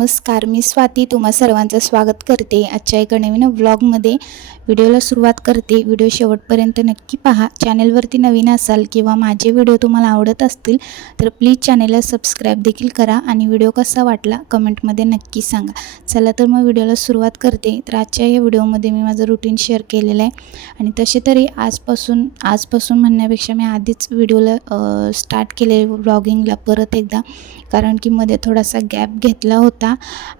नमस्कार मी स्वाती. तुम्हा सर्वांचं स्वागत करते आजच्या एका नवीन व्लॉगमध्ये व्हिडिओला सुरुवात करते. व्हिडिओ शेवटपर्यंत नक्की पहा. चॅनेलवरती नवीन असाल किंवा माझे व्हिडिओ तुम्हाला आवडत असतील तर प्लीज चॅनेलला सबस्क्राईब देखील करा आणि व्हिडिओ कसा वाटला कमेंटमध्ये नक्की सांगा. चला तर मग व्हिडिओला सुरुवात करते. तर आजच्या या व्हिडिओमध्ये मी माझं रुटीन शेअर केलेलं आहे. आणि तसे तरी आजपासून आजपासून म्हणण्यापेक्षा मी आधीच व्हिडिओला स्टार्ट केले व्लॉगिंगला परत एकदा. कारण की मध्ये थोडासा गॅप घेतला होता.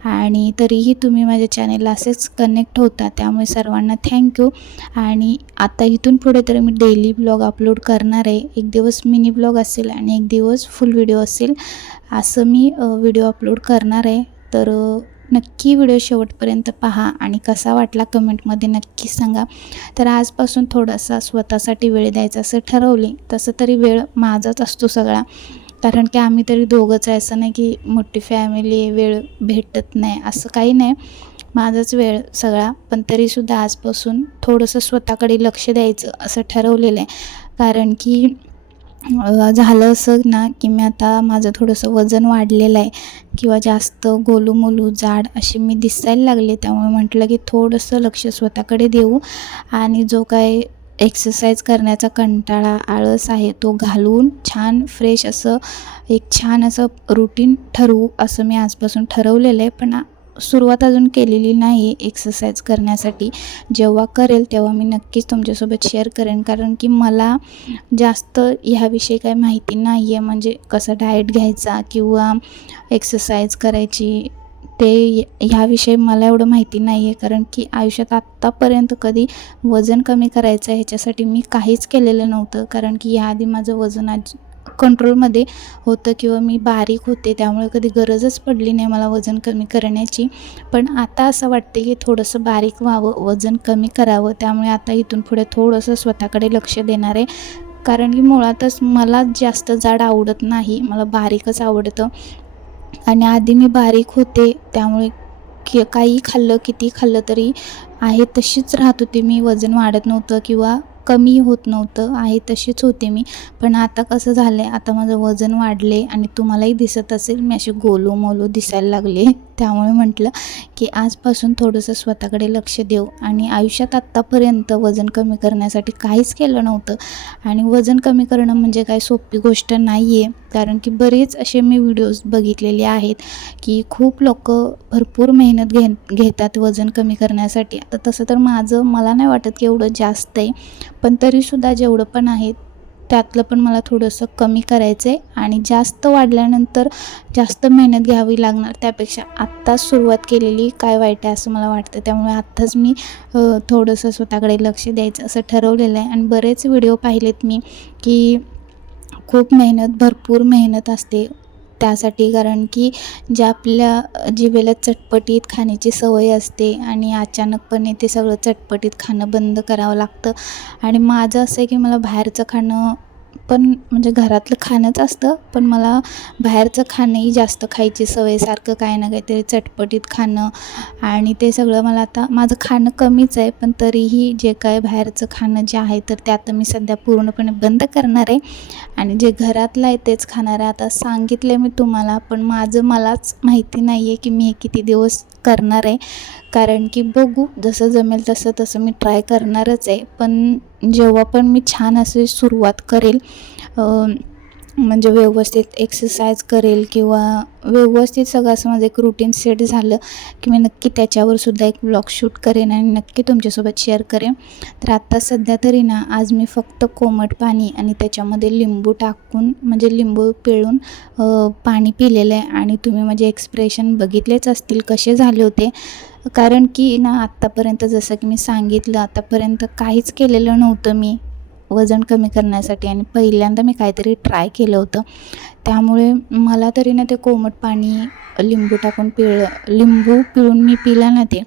आणि तरीही तुम्ही माझ्या चॅनेलला असेच कनेक्ट होता. त्यामुळे सर्वांना थँक्यू आणि आता इथून पुढे तर मी डेली ब्लॉग अपलोड करणार आहे. एक दिवस मिनी ब्लॉग असेल आणि एक दिवस फुल व्हिडिओ असेल. असं मी व्हिडिओ अपलोड करणार आहे. तर नक्की व्हिडिओ शेवटपर्यंत पहा आणि कसा वाटला कमेंटमध्ये नक्की सांगा. तर आजपासून थोडासा स्वतःसाठी वेळ द्यायचा असं ठरवले. तसं तरी वेळ माझाच असतो सगळा. कारण की आम्ही तरी दोघंच आहे. असं नाही की मोठी फॅमिली वेळ भेटत नाही. असं काही नाही. माझाच वेळ सगळा पण तरीसुद्धा आजपासून थोडंसं स्वतःकडे लक्ष द्यायचं असं ठरवलेलं आहे. कारण की झालं असं ना की मी आता माझं थोडंसं वजन वाढलेलं आहे किंवा जास्त गोलूमोलू जाड असे मी दिसायला लागले त्यामुळे म्हटलं की थोडंसं लक्ष स्वतःकडे देऊ आणि जो काय एक्सरसाइज करण्याचा कंटाळा आळस आहे तो घालून छान फ्रेश असं एक छान असं रुटीन ठरवू असं मी आजपासून ठरवलेलं आहे. पण सुरुवात अजून केलेली नाही आहे एक्सरसाइज करण्यासाठी. जेव्हा करेल तेव्हा मी नक्कीच तुमच्यासोबत शेअर करेन. कारण की मला जास्त ह्याविषयी काही माहिती नाही आहे म्हणजे कसं डाएट घ्यायचा किंवा एक्सरसाइज करायची ते ह्याविषयी मला एवढं माहिती नाही आहे कारण की आयुष्यात आत्तापर्यंत कधी वजन कमी करायचं ह्याच्यासाठी मी काहीच केलेलं नव्हतं. कारण की याआधी माझं वजन आज कंट्रोलमध्ये होतं किंवा मी बारीक होते त्यामुळे कधी गरजच पडली नाही मला वजन कमी करण्याची. पण आता असं वाटते की थोडंसं बारीक व्हावं वजन कमी करावं. त्यामुळे आता इथून पुढे थोडंसं स्वतःकडे लक्ष देणार आहे. कारण की मुळातच मला जास्त जाड आवडत नाही मला बारीकच आवडतं. आणि आधी मी बारीक होते त्यामुळे की काही खाल्लं किती खाल्लं तरी आहे तशीच राहत होती. मी वजन वाढत नव्हतं किंवा कमी होत नव्हतं आहे तशीच होते मी. पण आता कसं झालं आहे आता माझं वजन वाढले आणि तुम्हालाही दिसत असेल मी अशी गोलू मोलू दिसायला लागले. त्यामुळे म्हटलं की आजपासून थोडंसं स्वतःकडे लक्ष देऊ. आणि आयुष्यात आत्तापर्यंत वजन कमी करण्यासाठी काहीच केलं नव्हतं. आणि वजन कमी करणं म्हणजे काय सोपी गोष्ट नाही आहे कारण की बरेच असे मी व्हिडिओज बघितलेले आहेत की खूप लोक भरपूर मेहनत घे घेतात वजन कमी करण्यासाठी. आता तसं तर माझं मला नाही वाटत की एवढं जास्त आहे. पण तरीसुद्धा जेवढं पण आहे त्यातलं पण मला थोडंसं कमी करायचं आहे आणि जास्त वाढल्यानंतर जास्त मेहनत घ्यावी लागणार त्यापेक्षा. आत्ताच सुरुवात केलेली काय वाईट आहे असं मला वाटतं. त्यामुळे आत्ताच मी थोडंसं स्वतःकडे लक्ष द्यायचं असं ठरवलेलं आहे. आणि बरेच व्हिडिओ पाहिलेत मी की खूप मेहनत भरपूर मेहनत असते. त्यासाठी कारण की ज्या आपल्या जिभेला चटपटीत खाण्याची सवय असते आणि अचानकपणे ते सगळं चटपटीत खाणं बंद करावं लागतं. आणि माझं असं आहे की मला बाहेरचं खाणं पण म्हणजे घरातलं खाणंच असतं पण मला बाहेरचं खाणंही जास्त खायची सवय सारखं काही ना काहीतरी चटपटीत खाणं आणि ते सगळं मला आता माझं खाणं कमीच आहे पण तरीही जे काय बाहेरचं खाणं जे आहे तर ते आता मी सध्या पूर्णपणे बंद करणार आहे. आणि जे घरातलं आहे तेच खाणार आहे. आता सांगितले मी तुम्हाला पण माझं मलाच माहिती नाही आहे की मी हे किती दिवस करणार आहे. कारण की बघू जसं जमेल तसं तसं मी ट्राय करणारच आहे. पण जेव्हा पण मी छान असे सुरुवात करेल म्हणजे व्यवस्थित एक्सरसाइज करेल किंवा व्यवस्थित सगळं असं माझं एक रुटीन सेट झालं की मी नक्की त्याच्यावर सुद्धा एक ब्लॉग शूट करेन आणि नक्की तुमच्यासोबत शेअर करेन. तर आत्ता सध्या तरी ना आज मी फक्त कोमट पाणी आणि त्याच्यामध्ये लिंबू टाकून म्हणजे लिंबू पिळून पाणी पिलेलं आहे आणि तुम्ही माझे एक्सप्रेशन बघितलेच असतील कसे झाले होते. कारण की ना आत्तापर्यंत जसं की मी सांगितलं आतापर्यंत काहीच केलेलं नव्हतं मी. वजन कमी करण्यासाठी आणि पहिल्यांदा मी काहीतरी ट्राय केलं होतं. त्यामुळे मला तरी ना ते कोमट पाणी लिंबू टाकून पिळलं लिंबू पिळून मी पिलं ना ते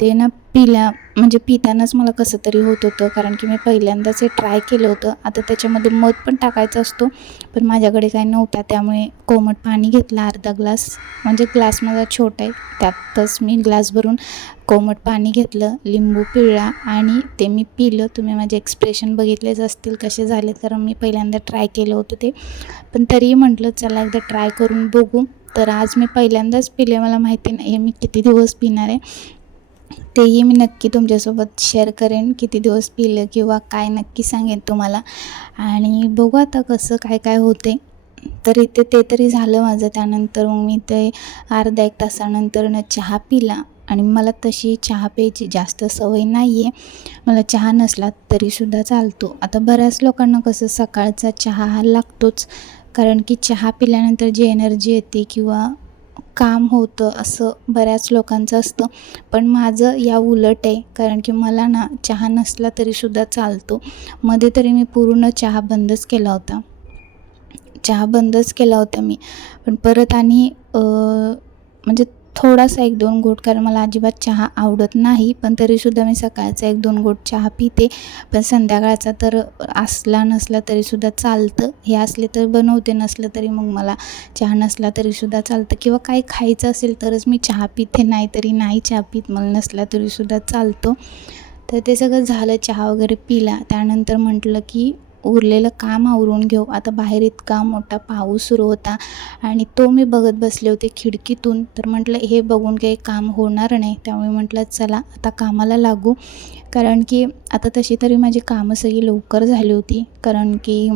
ते ना पिल्या म्हणजे पितानाच मला कसं तरी होत होतं कारण की मी पहिल्यांदाच हे ट्राय केलं होतं. आता त्याच्यामध्ये मध पण टाकायचा असतो पण माझ्याकडे काही नव्हता. त्यामुळे कोमट पाणी घेतलं अर्धा ग्लास म्हणजे ग्लास माझा छोटा आहे त्यातच मी ग्लास भरून कोमट पाणी घेतलं लिंबू पिळला आणि ते मी पिलं. तुम्ही माझे एक्सप्रेशन बघितलेच असतील कसे झाले कारण मी पहिल्यांदा ट्राय केलं होतं ते. पण तरीही म्हटलं चला एकदा ट्राय करून बघू. तर आज मी पहिल्यांदाच पिले मला माहिती नाही मी किती दिवस पिणार आहे. तेही मी नक्की तुमच्यासोबत शेअर करेन. किती दिवस पिलं किंवा काय नक्की सांगेन तुम्हाला. आणि बघू आता कसं काय काय होते तरी ते ते तरी झालं माझं. त्यानंतर मग मी ते अर्धा एक तासानंतरनं चहा पिला. आणि मला तशी चहा प्यायची जास्त सवय नाही आहे मला चहा नसला तरीसुद्धा चालतो. आता बऱ्याच लोकांना कसं सकाळचा चहा हा लागतोच. कारण की चहा पिल्यानंतर जी एनर्जी येते किंवा काम होतं असं बऱ्याच लोकांचं असतं. पण माझं या उलट आहे कारण की मला ना चहा नसला तरीसुद्धा चालतो. मध्ये तरी मी पूर्ण चहा बंदच केला होता. चहा बंदच केला होता मी. पण परत आणि म्हणजे थोडासा एक दोन घोट कारण मला अजिबात चहा आवडत नाही पण तरीसुद्धा मी सकाळचा एक दोन घोट चहा पिते. पण संध्याकाळचा तर असला नसला तरीसुद्धा चालतं. हे असले तर बनवते नसलं तरी मग मला चहा नसला तरीसुद्धा चालतं. किंवा काही खायचं असेल तरच मी चहा पिते नाही तरी नाही चहा पित मला नसला तरीसुद्धा चालतो. तर ते सगळं झालं चहा वगैरे पिला. त्यानंतर म्हटलं की उरलेलं काम आवरून घेऊ. आता बाहेर इतका मोठा पाऊस सुरू होता आणि तो मी बघत बसले होते खिडकीतून. तर म्हटलं हे बघून काही काम होणार नाही. त्यामुळे म्हटलं चला आता कामाला लागू. कारण की आता तशी तरी माझी कामं सगळी लवकर झाली होती. कारण की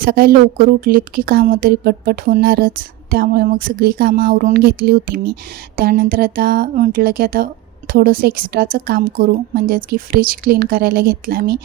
सकाळी लवकर उठलीत की कामं तरी पटपट होणारच. त्यामुळे मग सगळी कामं आवरून घेतली होती मी. त्यानंतर आता म्हटलं की आता थोडंसं एक्स्ट्राचं काम करू. म्हणजेच की फ्रीज क्लीन करायला घेतला मी.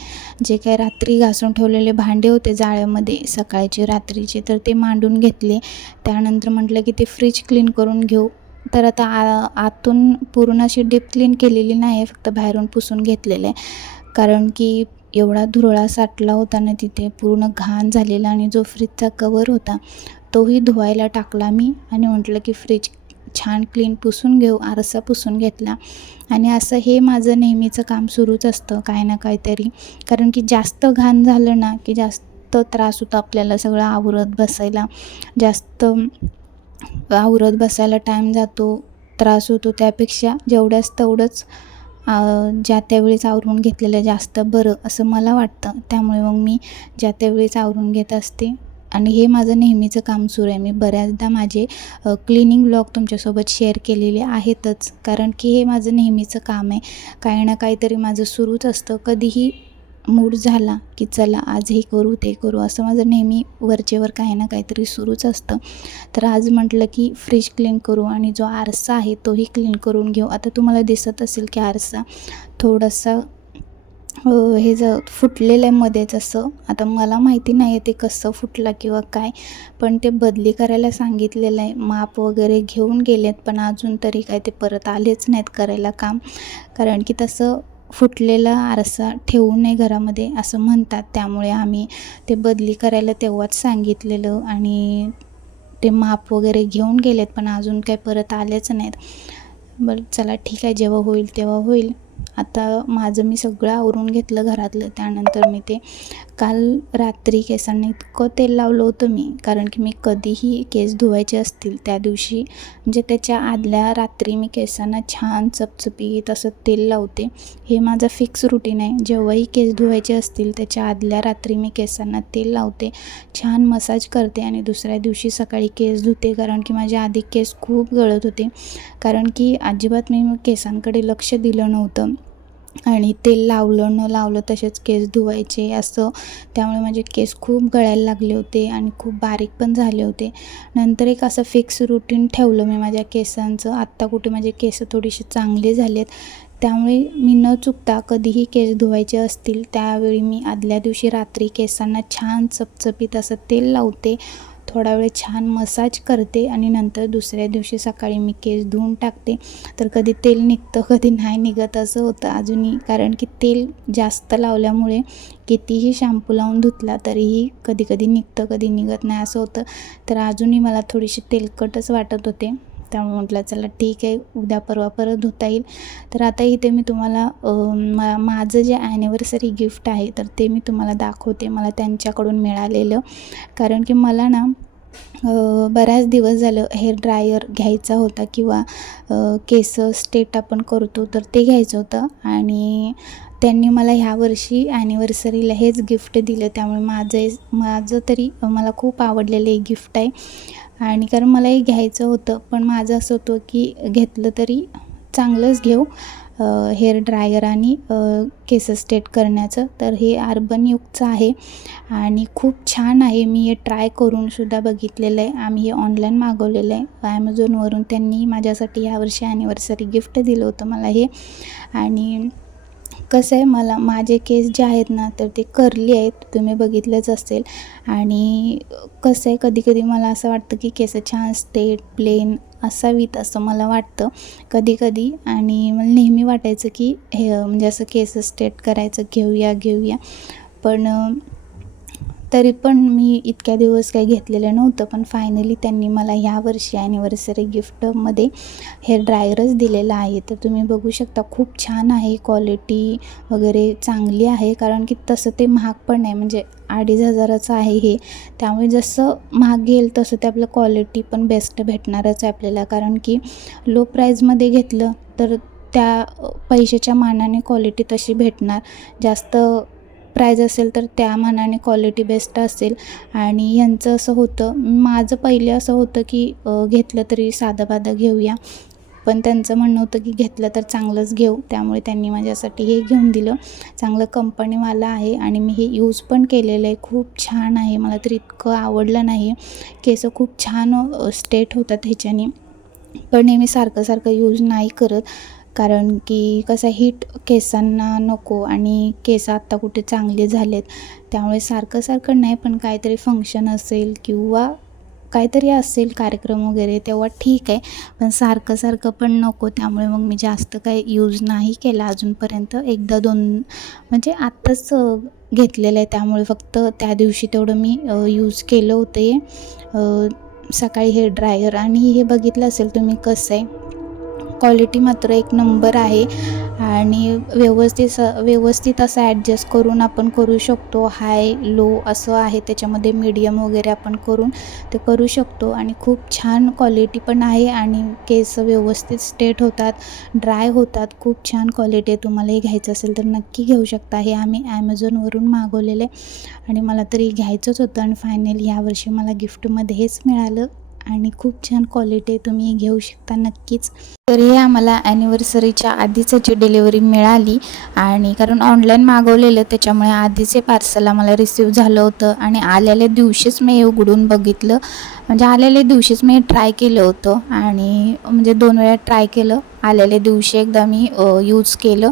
जे काय रात्री घासून ठेवलेले भांडे होते जाळ्यामध्ये सकाळचे रात्रीचे तर ते मांडून घेतले. त्यानंतर म्हटलं की ते फ्रीज क्लीन करून घेऊ. तर आता आ आतून पूर्ण अशी डीप क्लीन केलेली नाही आहे फक्त बाहेरून पुसून घेतलेलं. आहे कारण की एवढा धुरळा साठला होता ना तिथे पूर्ण घाण झालेला आणि जो फ्रीजचा कवर होता तोही धुवायला टाकला मी. आणि म्हटलं की फ्रीज छान क्लीन पुसून घेऊ आरसा पुसून घेतला. आणि असं हे माझं नेहमीचं काम सुरूच असतं काय ना काहीतरी. कारण की जास्त घाण झालं ना की जास्त त्रास होतो आपल्याला सगळं आवरत बसायला. जास्त आवरत बसायला टाईम जातो त्रास होतो त्यापेक्षा जेवढ्याच तेवढंच ज्या त्यावेळेस आवरून घेतलेलं जास्त बरं असं मला वाटतं. त्यामुळे मग मी ज्या त्यावेळेस आवरून घेत असते आणि हे माझं नेहमीचं काम सुरू आहे. मी बऱ्याचदा माझे क्लिनिंग ब्लॉग तुमच्यासोबत शेअर केलेले आहेतच. कारण की हे माझं नेहमीचं काम आहे. काही ना काहीतरी माझं सुरूच असतं. कधीही मूड झाला की चला आज हे करू ते करू असं माझं नेहमी वरचेवर काही ना काहीतरी सुरूच असतं. तर आज म्हटलं की फ्रीज क्लीन करू आणि जो आरसा आहे तोही क्लीन करून घेऊ. आता तुम्हाला दिसत असेल की आरसा थोडासा हे ज फुटलेलं आहे मध्येच असं आता मला माहिती नाही आहे ते कसं फुटलं किंवा काय पण ते बदली करायला सांगितलेलं आहे. माप वगैरे घेऊन गेलेत पण अजून तरी काय ते परत आलेच नाहीत करायला काम. कारण की तसं फुटलेला आरसा ठेवू नये घरामध्ये असं म्हणतात. त्यामुळे आम्ही ते बदली करायला तेव्हाच सांगितलेलं आणि ते माप वगैरे घेऊन गेलेत पण अजून काय परत आलेच नाहीत. बरं चला ठीक आहे जेव्हा होईल तेव्हा होईल. आता माझं मी सगळं आवरून घेतलं घरातलं त्यानंतर मी ते काल रात्री केसांना इतकं तेल लावलं होतं मी कारण की मी कधीही केस धुवायचे असतील त्या दिवशी. म्हणजे त्याच्या आदल्या रात्री मी केसांना छान चपचपीत असं तेल लावते. हे माझं फिक्स रुटीन आहे. जेव्हाही केस धुवायचे असतील त्याच्या आदल्या रात्री मी केसांना तेल लावते छान मसाज करते आणि दुसऱ्या दिवशी सकाळी केस धुते कारण की माझे आधी केस खूप गळत होते. कारण की अजिबात मी केसांकडे लक्ष दिलं नव्हतं. आणि तेल लावलं न लावलं तसेच केस धुवायचे असं. त्यामुळे माझे केस खूप गळायला लागले होते आणि खूप बारीक पण झाले होते. नंतर एक असं फिक्स रुटीन ठेवलं मी माझ्या केसांचं. आत्ता कुठे माझे केस थोडीशी चांगले झालेत. त्यामुळे मी न चुकता कधीही केस धुवायचे असतील त्यावेळी मी आदल्या दिवशी रात्री केसांना छान चपचपीत असं तेल लावते. थोडा वेळ छान मसाज करते आणि नंतर दुसऱ्या दिवशी सकाळी मी केस धुवून टाकते. तर कधी तेल निघतं कधी नाही निघत असं होतं अजूनही. कारण की तेल जास्त लावल्यामुळे कितीही शॅम्पू लावून धुतला तरीही कधी कधी निघतं कधी निघत नाही असं होतं. तर अजूनही मला थोडीशी तेलकटच वाटत होते. त्यामुळे म्हटलं चला ठीक आहे उद्या परवा परत धुता येईल. तर आता इथे मी तुम्हाला मा माझं जे ॲनिव्हर्सरी गिफ्ट आहे तर ते मी तुम्हाला दाखवते. मला त्यांच्याकडून मिळालेलं. कारण की मला ना बऱ्याच दिवस झालं हेअर ड्रायर घ्यायचा होता किंवा केस स्टेट आपण करतो तर ते घ्यायचं होतं. आणि त्यांनी मला ह्या वर्षी ॲनिव्हर्सरीला हेच गिफ्ट दिलं. त्यामुळे माझं माझं तरी मला खूप आवडलेलं हे गिफ्ट आहे. आणि कारण मलाही घ्यायचं होतं पण माझं असं होतं की घेतलं तरी चांगलंच घेऊ. हेअर ड्रायर आणि केस स्ट्रेट करण्याचं तर हे अर्बन युगचं आहे. आणि खूप छान आहे मी हे ट्राय करूनसुद्धा बघितलेलं आहे. आम्ही हे ऑनलाईन मागवलेलं आहे. ॲमेझॉनवरून त्यांनी माझ्यासाठी यावर्षी ॲनिव्हर्सरी गिफ्ट दिलं होतं मला हे. आणि कसं आहे मला माझे केस जे आहेत ना तर ते करली आहेत तुम्ही बघितलंच असेल. आणि कसं आहे कधी कधी मला असं वाटतं की केस छान स्टेट प्लेन असावीत असं मला वाटतं. कधी कधी आणि मला नेहमी वाटायचं की हे म्हणजे असं केस स्टेट करायचं घेऊया घेऊया. पण तरी पण मी इतक्या दिवस काही घेतलेलं नव्हतं पण फायनली त्यांनी मला ह्या वर्षी ॲनिव्हर्सरी गिफ्टमध्ये हेअर ड्रायरच दिलेला आहे. तर तुम्ही बघू शकता खूप छान आहे क्वालिटी वगैरे चांगली आहे कारण की तसं ते महाग पण नाही म्हणजे अडीच हजाराचं आहे हे. त्यामुळे जसं महाग घेईल तसं ते आपलं क्वालिटी पण बेस्ट भेटणारच आहे आपल्याला. कारण की लो प्राईजमध्ये घेतलं तर त्या पैशाच्या मानाने क्वालिटी तशी भेटणार. जास्त प्राईज असेल तर त्या मानाने क्वालिटी बेस्ट असेल. आणि ह्यांचं असं होतं माझं पहिले असं होतं की घेतलं तरी साधं बाधं घेऊया. पण त्यांचं म्हणणं होतं की घेतलं तर चांगलंच घेऊ. त्यामुळे त्यांनी माझ्यासाठी हे घेऊन दिलं. चांगलं कंपनीवाला आहे आणि मी हे यूज पण केलेलं आहे. खूप छान आहे. मला तर इतकं आवडलं नाही. केस खूप छान स्टेट होतात ह्याच्याने. पण हे मी सारखं सारखं यूज नाही करत. कारण की कसं हीट केसांना नको आणि केस आत्ता कुठे चांगले झालेत त्यामुळे सारखं सारखं नाही पण काहीतरी फंक्शन असेल किंवा काहीतरी असेल कार्यक्रम वगैरे तेव्हा ठीक आहे. पण सारखं सारखं पण नको त्यामुळे मग मी जास्त काही यूज नाही केला अजूनपर्यंत. एकदा दोन म्हणजे आत्ताच घेतलेलं आहे त्यामुळे फक्त त्या दिवशी तेवढं मी यूज केलं होतं हे. सकाळी हे ड्रायर आणि हे बघितलं असेल तुम्ही कसं आहे. क्वालिटी मात्र एक नंबर आहे. आणि व्यवस्थित स व्यवस्थित असं ॲडजस्ट करून आपण करू शकतो. हाय लो असं आहे. त्याच्यामध्ये मीडियम वगैरे आपण करून ते करू शकतो. आणि खूप छान क्वालिटी पण आहे. आणि केस व्यवस्थित स्टेट होतात ड्राय होतात. खूप छान क्वालिटी आहे. तुम्हालाही घ्यायचं असेल तर नक्की घेऊ शकता. हे आम्ही ॲमेझॉनवरून मागवलेले आणि मला तरी घ्यायचंच होतं. आणि फायनली यावर्षी मला गिफ्टमध्ये हेच मिळालं. आणि खूप छान क्वालिटी तुम्ही घेऊ शकता नक्कीच. तर हे आम्हाला ॲनिव्हर्सरीच्या आधीच याची डिलिव्हरी मिळाली आणि कारण ऑनलाईन मागवलेलं त्याच्यामुळे आधीचे पार्सल आम्हाला रिसीव झालं होतं आणि आलेल्या दिवशीच मी हे उघडून बघितलं. म्हणजे आलेल्या दिवशीच मी ट्राय केलं होतं आणि म्हणजे दोन वेळा ट्राय केलं. आलेल्या दिवशी एकदा मी यूज केलं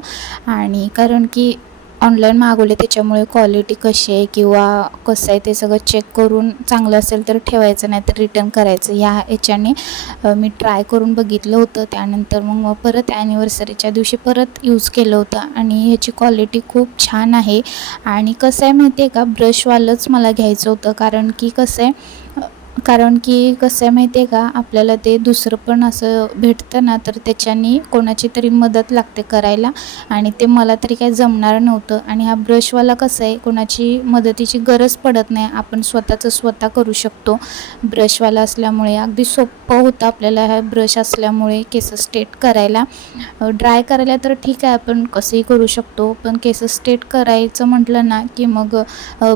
आणि कारण की ऑनलाईन मागवले त्याच्यामुळे क्वालिटी कशी आहे किंवा कसं आहे ते सगळं चेक करून चांगलं असेल तर ठेवायचं नाही तर रिटर्न करायचं ह्या याच्याने मी ट्राय करून बघितलं होतं. त्यानंतर मग मग परत ॲनिव्हर्सरीच्या दिवशी परत यूज केलं होतं. आणि ह्याची क्वालिटी खूप छान आहे. आणि कसं आहे माहिती आहे का? ब्रशवालंच मला घ्यायचं होतं. कारण की कसं आहे कारण की कसं आहे माहिती आहे का आपल्याला ते दुसरं पण असं भेटतं ना तर त्याच्याने कोणाची तरी मदत लागते करायला. आणि ते मला तरी काय जमणार नव्हतं. आणि हा ब्रशवाला कसं आहे कोणाची मदतीची गरज पडत नाही. आपण स्वतःचं स्वतः करू शकतो. ब्रशवाला असल्यामुळे अगदी सोपं होतं आपल्याला हा ब्रश असल्यामुळे केस स्ट्रेट करायला. ड्राय करायला तर ठीक आहे आपण कसंही करू शकतो. पण केस स्ट्रेट करायचं म्हटलं ना की मग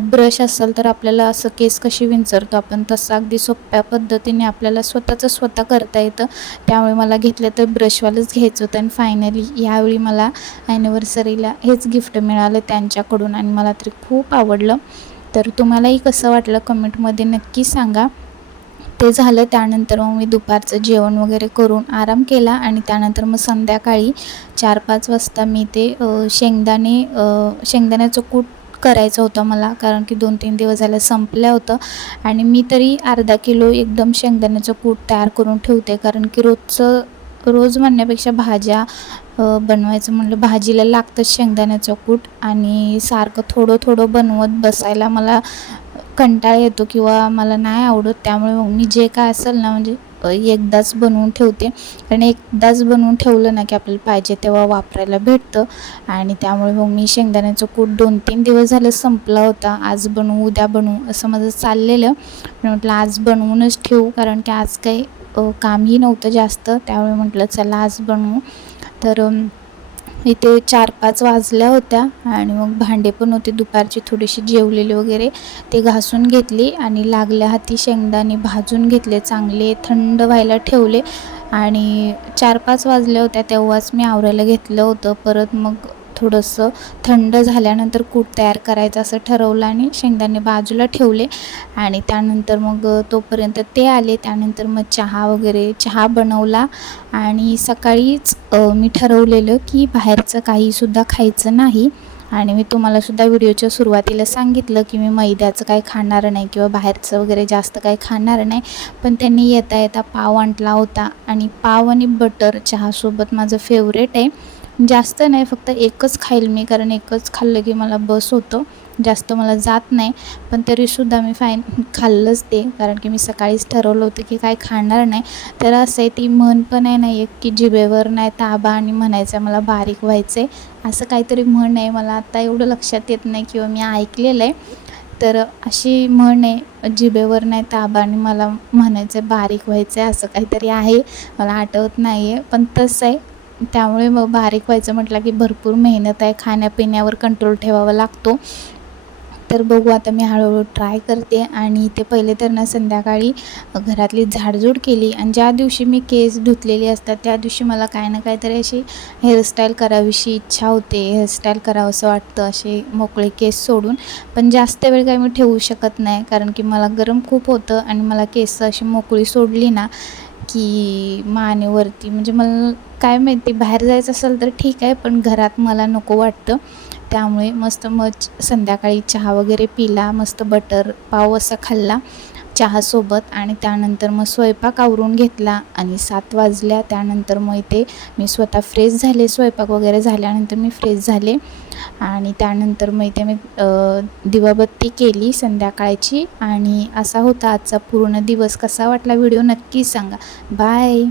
ब्रश असेल तर आपल्याला असं केस कशी विंचरतो आपण तसं अगदी सोप्या पद्धतीने आपल्याला स्वतःचं स्वतः करता येतं. त्यामुळे मला घेतलं तर ब्रशवालंच घ्यायचं होतं आणि फायनली यावेळी मला ॲनिव्हर्सरीला हेच गिफ्ट मिळालं त्यांच्याकडून आणि मला तरी खूप आवडलं. तर तुम्हालाही कसं वाटलं कमेंटमध्ये नक्की सांगा. ते झालं त्यानंतर मग मी दुपारचं जेवण वगैरे करून आराम केला आणि त्यानंतर मग संध्याकाळी चार पाच वाजता मी ते शेंगदाणे शेंगदाण्याचं कूट करायचं होतं मला कारण की दोन तीन दिवस झालं संपलं होतं. आणि मी तरी अर्धा किलो एकदम शेंगदाण्याचं कूट तयार करून ठेवते कारण की रोजचं रोज म्हणण्यापेक्षा भाज्या बनवायचं म्हणलं भाजीला लागतंच शेंगदाण्याचं कूट आणि सारखं थोडं थोडं बनवत बसायला मला कंटाळा येतो किंवा मला नाही आवडत. त्यामुळे मग मी जे काय असेल ना म्हणजे एकदाच बनवून ठेवते. आणि एकदाच बनवून ठेवलं ना की आपल्याला पाहिजे तेव्हा वापरायला भेटतं. आणि त्यामुळे मग मी शेंगदाण्याचं कूट दोन तीन दिवस झालं संपला होता. आज बनवू उद्या बनवू असं माझं चाललेलं. पण म्हटलं आज बनवूनच ठेवू. कारण की आज काही कामही नव्हतं जास्त. त्यामुळे म्हटलं चला आज बनवू. तर इथे चार पाच वाजल्या होत्या आणि मग भांडे पण होते. दुपारची थोडीशी जेवलेली वगैरे ते घासून घेतली आणि लागल्या हाती शेंगदाणे भाजून घेतले. चांगले थंड व्हायला ठेवले आणि चार पाच वाजल्या होत्या तेव्हाच मी आवरायला घेतलं होतं. परत मग थोडंसं थंड झाल्यानंतर कूट तयार करायचं असं ठरवलं आणि शेंगदाणे बाजूला ठेवले. आणि त्यानंतर मग तोपर्यंत ते आले. त्यानंतर मग चहा वगैरे चहा बनवला. आणि सकाळीच मी ठरवलेलं की बाहेरचं काहीसुद्धा खायचं नाही. आणि मी तुम्हालासुद्धा व्हिडिओच्या सुरुवातीला सांगितलं की मी मैद्याचं काही खाणार नाही किंवा बाहेरचं वगैरे जास्त काही खाणार नाही. पण त्यांनी येता येता पाव आणला होता. आणि पाव आणि बटर चहासोबत माझं फेवरेट आहे. जास्त नाही फक्त एकच खाईल मी कारण एकच खाल्लं की मला बस होतं. जास्त मला जात नाही पण तरीसुद्धा मी फाईन खाल्लंच ते कारण की मी सकाळीच ठरवलं होतं की काय खाणार नाही. तर असं आहे ती म्हण पण आहे नाही की जिभेवर नाही ताबा आणि म्हणायचं मला बारीक व्हायचं आहे असं काहीतरी म्हण आहे मला आता एवढं लक्षात येत नाही किंवा मी ऐकलेलं आहे. तर अशी म्हण आहे जिभेवर नाही ताबा आणि मला म्हणायचं बारीक व्हायचं आहे असं काहीतरी आहे. मला आठवत नाही आहे पण तसं आहे. त्यामुळे मग बारीक व्हायचं म्हटलं की भरपूर मेहनत आहे खाण्यापिण्यावर कंट्रोल ठेवावा लागतो. तर बघू आता मी हळूहळू ट्राय करते आणि ते पहिले तर ना संध्याकाळी घरातली झाडझूड केली आणि ज्या दिवशी मी केस धुतलेली असतात त्या दिवशी मला काय ना काहीतरी अशी हेअरस्टाईल करावीशी इच्छा होते. हेअरस्टाईल करावं असं वाटतं असे मोकळे केस सोडून. पण जास्त वेळ काही मी ठेवू शकत नाही कारण की मला गरम खूप होतं आणि मला केस अशी मोकळी सोडली ना की मानेवरती म्हणजे मला काय माहिती बाहेर जायचं असेल तर ठीक आहे पण घरात मला नको वाटतं. त्यामुळे मस्त मग संध्याकाळी चहा वगैरे पिला मस्त बटर पाव असा खाल्ला. चहासोबत आणि त्यानंतर मग स्वयंपाक आवरून घेतला आणि सात वाजल्या. त्यानंतर मग इथे मी स्वतः फ्रेश झाले. स्वयंपाक वगैरे झाल्यानंतर मी फ्रेश झाले आणि त्यानंतर मग इथे मी दिवाबत्ती केली संध्याकाळची आणि असा होता आजचा पूर्ण दिवस. कसा वाटला व्हिडिओ नक्की सांगा. बाय.